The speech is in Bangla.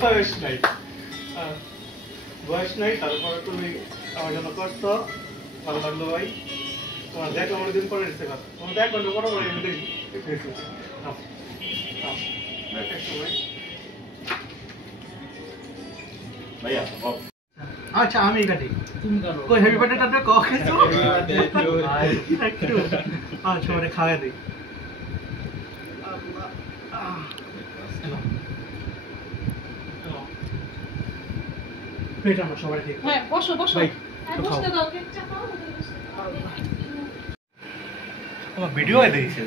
বয়স নাই বয়স নাই তারপরে তুমি আমার জন্য করছ ভালো লাগলো ভাই তোমার দেখ আমার দিন পরে দিতে পারো তোমার দেখ ঘন্টা পরে পরে আমি দেখি ভাইয়া আচ্ছা আমি কাটি কই হ্যাপি বার্থডে টা কও কিছু একটু আচ্ছা মানে খাওয়া দেই পেটা না সবাই ঠিক হ্যাঁ বসো বসো ভাই বসতে দাও কেকটা খাও আমার ভিডিও এ দিয়েছে